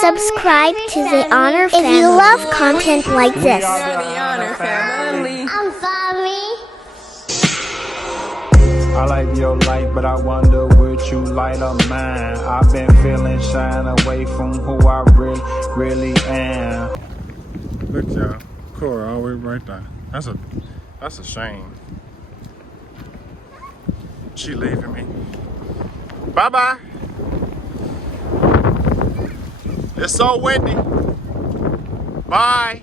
Subscribe to the Honor Family. If you love content like this. We are the Honor Family. I'm sorry. I like your light, but I wonder would you light up mine? I've been feeling shine away from who I really am. Look, y'all, Cora all the way right there. That's a shame. She leaving me. Bye-bye. It's so windy. Bye.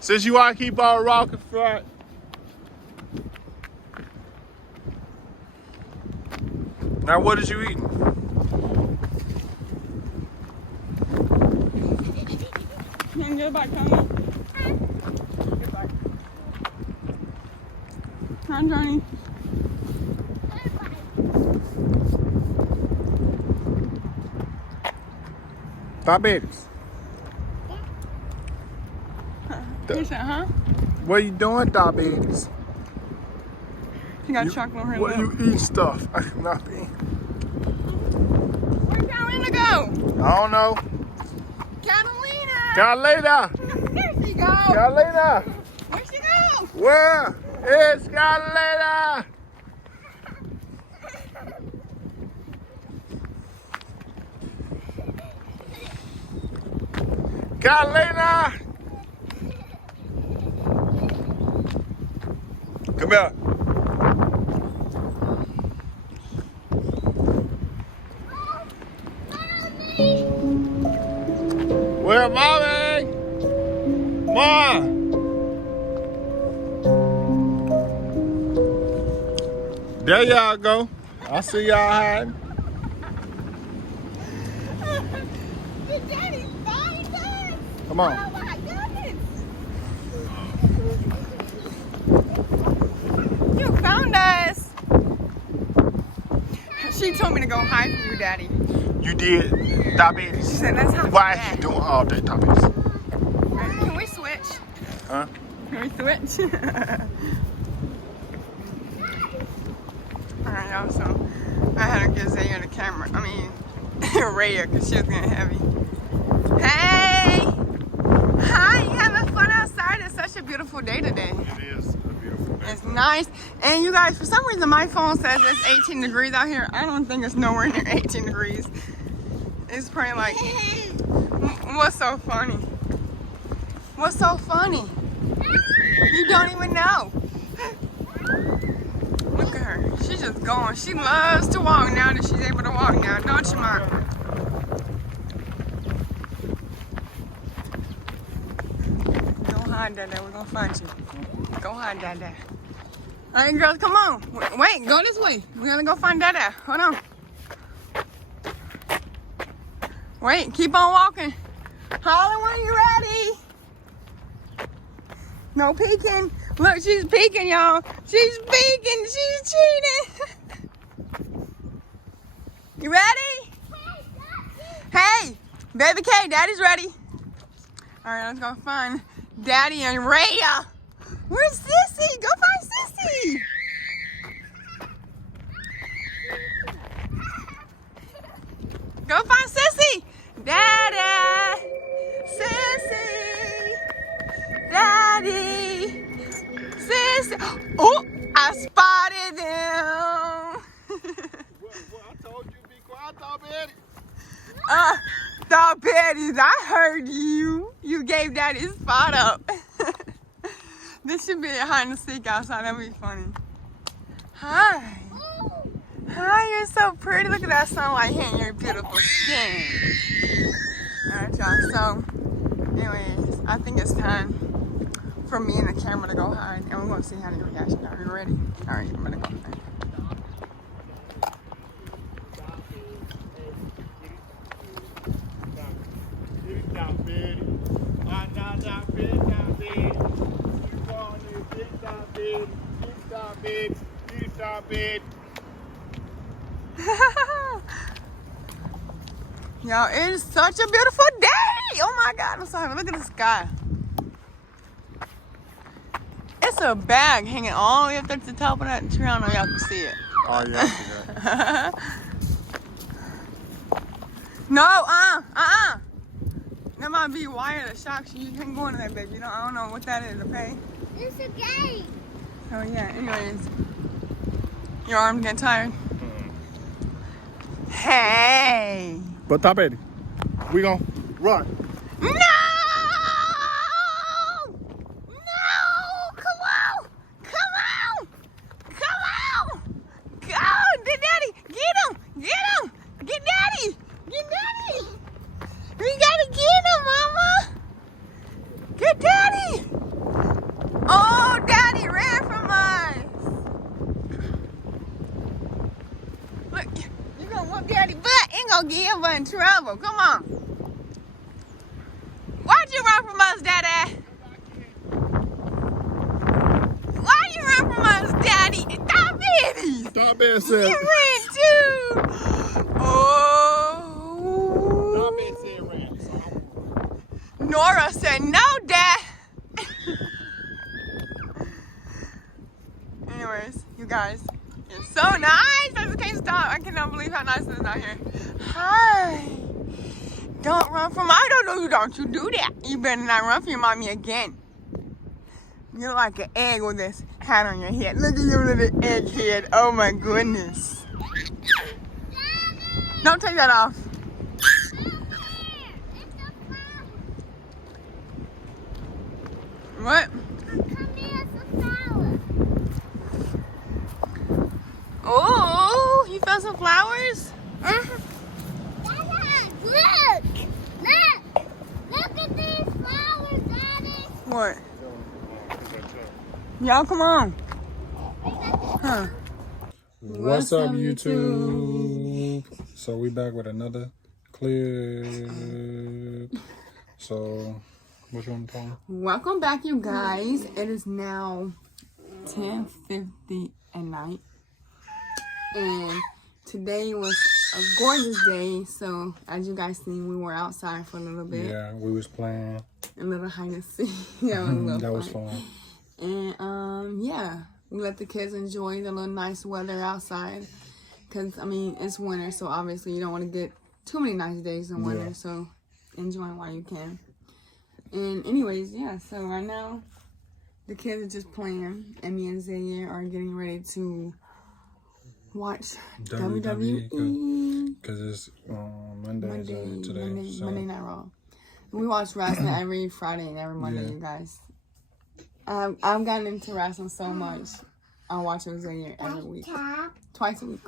Since you want to keep on rocking front. Now what is you eating? Get back, Tony. Get back. Come on, Johnny. Diabetes. You said, huh? What are you doing, diabetes? She got chocolate on her What lip. you eat stuff? I cannot be. Where's Catalina go? I don't know. Catalina! Catalina! There she go! Catalina! Where'd she go? Where is Catalina? Catalina! Come here. Where, mommy? Ma! There y'all go. I see y'all hiding. Did Daddy find us? Come on. Oh my goodness! You found us! She told me to go hide from you, Daddy. You did She diabetes. said, that's how Why is you doing all that diabetes? Can we switch? Huh? Can we switch? Alright, y'all, so I had to give Zaya the camera. I mean, Raya, because she was getting heavy. Hey! Hi, you having fun outside? It's such a beautiful day today. It is a beautiful day. It's nice. And you guys, for some reason, my phone says it's 18 degrees out here. I don't think it's nowhere near 18 degrees. It's probably like, what's so funny? What's so funny? You don't even know. Look at her. She's just going. She loves to walk now that she's able to walk now, don't you, Mom? Go hide, Dada. We're going to find you. Go hide, Dada. All right, girls, come on. Wait, go this way. We're going to go find Dada. Hold on. Wait, keep on walking. Holly, when you ready? No peeking. Look, she's peeking, y'all. She's peeking. She's cheating. You ready? Hey, baby K, Daddy's ready. All right, let's go find Daddy and Raya. Where's Sissy? Go find Sissy. Go find Sissy. Daddy. Sissy. Daddy. Sissy. Oh, I spotted them. What I told you, be quiet, diabetes. Diabetes, I heard you. You gave Daddy a spot up. This should be a hide and seek outside. That'd be funny. Hi. Hi, you're so pretty. Look at that sunlight hitting your beautiful skin. Alright, y'all. So, anyways, I think it's time for me and the camera to go hide. And we're going to see how the reaction. Are you ready? Alright, I'm going to go hide. Y'all, it is such a beautiful day. Oh my God, I'm sorry. Look at the sky. It's a bag hanging all the way up there to the top of that tree. I don't know if y'all can see it. Oh, yeah, I forgot. No, that might be wire that shocks you. You can't go into that, baby. I don't know what that is, okay? It's a game. So yeah, anyways. Your arm's getting tired. Hey! But top 80. We gon' run. No! No! Come on! Come on! Come on! Go! Get daddy! Get him! Get him! Get daddy! Get daddy! We gotta get him, mama! Get daddy! Oh, daddy ran from us! Look, you gonna whoop daddy butt. Ain't gonna get him in trouble. Come on. Why'd you run from us, daddy? Why you run from us, daddy? Stop it! Top 80 said. You ran too! Oh. Top 80 said ran. So Nora said no, Dad. Anyways, you guys, it's so nice. I just can't stop. I cannot believe how nice it is out here. Hi. Don't run from. I don't know you. Don't you do that. You better not run from your mommy again. You're like an egg with this hat on your head. Look at your little egg head. Oh my goodness. Don't take that off. What? Oh, you found some flowers? Look at these flowers, Daddy. What? Y'all come on. Huh? What's up, YouTube? So we back with another clip. So, what you want to talk? Welcome back, you guys. It is now 10:50 at night. And today was a gorgeous day. So, as you guys seen, we were outside for a little bit. Yeah, we was playing. A little hide and seek. That was fun. fun. And yeah, we let the kids enjoy the little nice weather outside. Because, I mean, it's winter, so obviously you don't want to get too many nice days in winter. Yeah. So enjoy while you can. And anyways, yeah, so right now the kids are just playing. And me and Zaire are getting ready to watch WWE. Because it's Monday today. So. Monday Night Raw. We watch wrestling every Friday and every Monday, Yeah. you guys. I've gotten into wrestling so much. I watch it with Zaire every week. Twice a week.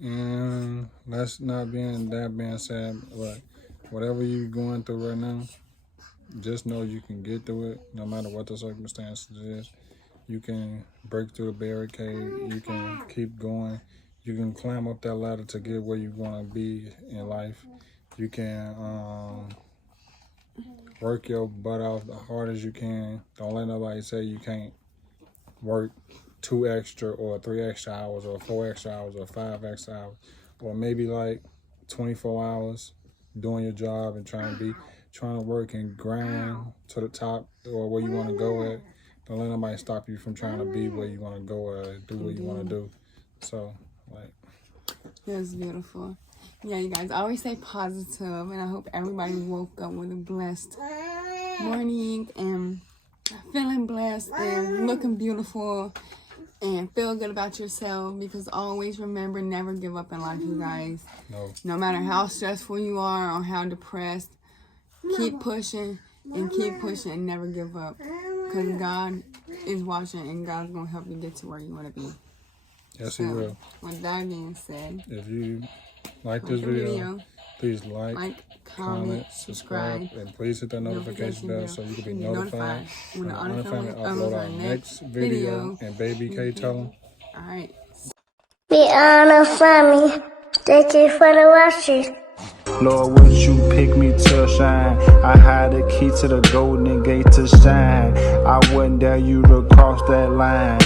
And that's not being said, but whatever you're going through right now, just know you can get through it no matter what the circumstances is. You can break through the barricade. You can keep going. You can climb up that ladder to get where you want to be in life. You can work your butt off the hard as you can. Don't let nobody say you can't work 2 extra or 3 extra hours or 4 extra hours or 5 extra hours or maybe like 24 hours doing your job and trying to work and grind to the top or where you want to go at. Don't let nobody stop you from trying to be where you want to go or do what you want to do. So, like. That's beautiful. Yeah, you guys, I always say positive, and I hope everybody woke up with a blessed morning and feeling blessed and looking beautiful and feel good about yourself, because always remember, never give up in life, you guys. No matter how stressful you are or how depressed, keep pushing and never give up, because God is watching and God's going to help you get to where you want to be. Yes, He will. With that being said, if you like this video, please like, comment, subscribe, and please hit that notification bell so you can be notified when the Honor Family upload our next video. And Baby K, tell them. Alright. The Honor Family. Thank you for the watching. Lord, would you pick me to shine? I had the key to the golden gate to shine. I wouldn't dare you to cross that line.